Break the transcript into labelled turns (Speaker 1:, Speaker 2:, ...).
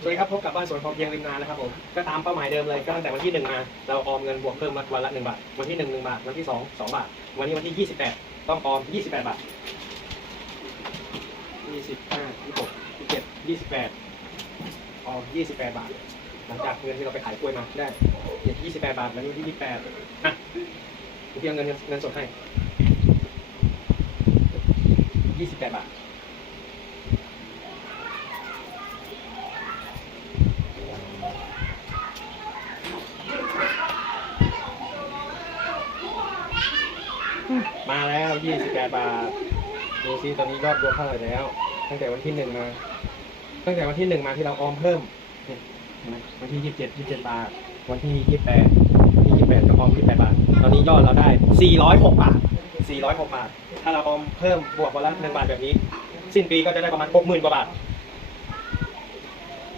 Speaker 1: สวัสดีครับพบกับบ้านสวนพอเพียงริมนานะครับผมก็ตามเป้าหมายเดิมเลยก็ตั้งแต่วันที่หนึ่งมาเราออมเงินบวกเพิ่มมาวันละหนึ่งบาทวันที่หนึ่งหนึ่งบาทวันที่สองสองบาท วันนี้วันที่ยี่สิบแปดต้องออมยี่สิบแปดบาทยี่สิบห้ายี่สิบหกยี่สิบเจ็ดยี่สิบแปดออมยี่สิบแปดบาท หลังจากเงินที่เราไปขายกล้วยมาได้ยี่สิบแปดบาทวันนี้วันที่ยี่สิบแปดนะผมเพียงเงินเงินสดให้ยี่สิบแปดบาท มาแล้ว28บาท ดูซิตอนนี้ยอดรวมเท่าไหร่แล้ว ตั้งแต่วันที่หนึ่งมา ตั้งแต่วันที่หนึ่งมาที่เราออมเพิ่มเนี่ยเห็นไหมวันที่27 27บาท วันที่28ที่28ก็ออม28บาท ตอนนี้ยอดเราได้ 406 บาท 406 บาท ถ้าเราออมเพิ่มบวกวันละ1บาทแบบนี้ สิ้นปีก็จะได้ประมาณ 60,000กว่าบาท